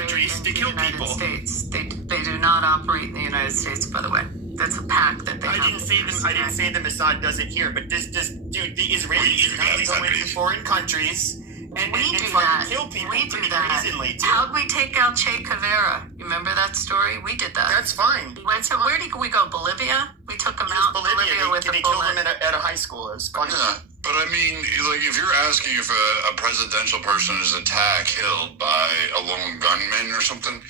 countries to kill people. States. They do not operate in the United States, by the way. That's a pact that they have. I didn't say the Mossad does it here, but the Israelis go into foreign countries and fucking kill people pretty brazenly too. How'd we take out Che Guevara? You remember that story? We did that. That's fine. Where did we go? Bolivia? We took him out. Bolivia with a bullet. They killed him at a high school. It was funny. Yeah, but I mean, like, if you're asking if a presidential person is attacked, killed by a lone gunman or something,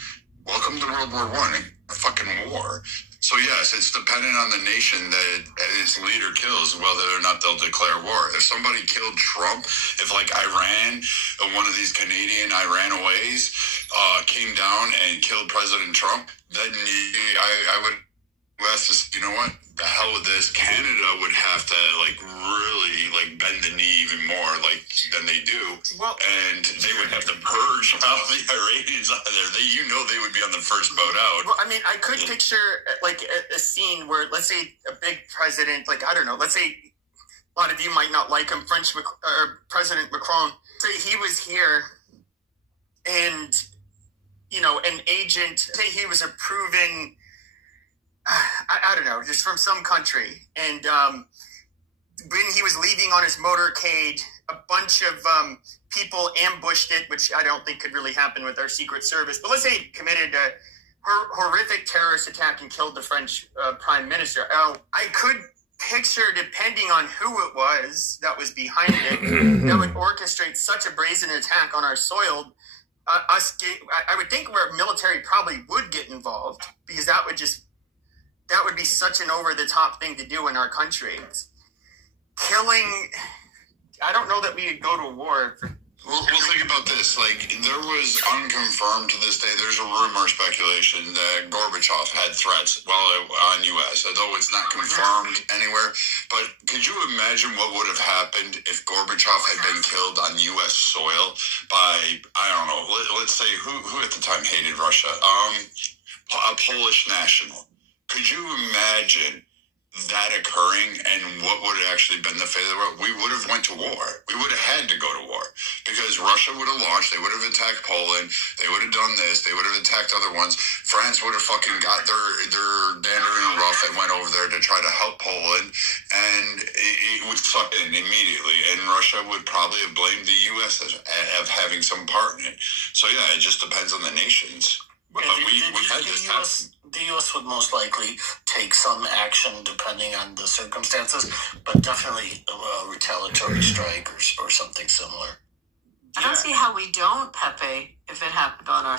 welcome to World War I, a fucking war. So yes, it's dependent on the nation that its leader kills, whether or not they'll declare war. If somebody killed Trump, if like Iran, one of these Canadian Iranaways, came down and killed President Trump, then I would ask this, you know what? The hell with this. Canada would have to really bend the knee even more than they do. Well, and they would have to purge out the Iranians out of there. They would be on the first boat out. Well, I mean, I could picture like a scene where, let's say, a big president, like, I don't know, let's say a lot of you might not like him, President Macron, say he was here and, you know, an agent, say he was a proven, I don't know, just from some country. And when he was leaving on his motorcade, a bunch of people ambushed it, which I don't think could really happen with our Secret Service. But let's say he committed a horrific terrorist attack and killed the French prime minister. I could picture, depending on who it was that was behind it, that would orchestrate such a brazen attack on our soil. I would think where military probably would get involved, because that would be such an over-the-top thing to do in our country. Killing, I don't know that we would go to war. Well, think about this. Like, there was unconfirmed to this day, there's a rumor, speculation that Gorbachev had threats on U.S., although it's not confirmed anywhere. But could you imagine what would have happened if Gorbachev had been killed on U.S. soil by, I don't know, let's say, who at the time hated Russia? A Polish national. Could you imagine that occurring, and what would have actually been the fate of the world? We would have went to war. We would have had to go to war, because Russia would have launched, they would have attacked Poland, they would have done this, they would have attacked other ones. France would have fucking got their dander in a rough and went over there to try to help Poland, and it would suck in immediately, and Russia would probably have blamed the U.S. of having some part in it. So yeah, it just depends on the nations. But the U.S. would most likely take some action depending on the circumstances, but definitely a retaliatory strike or something similar. I don't see how we don't, Pepe, if it happened on our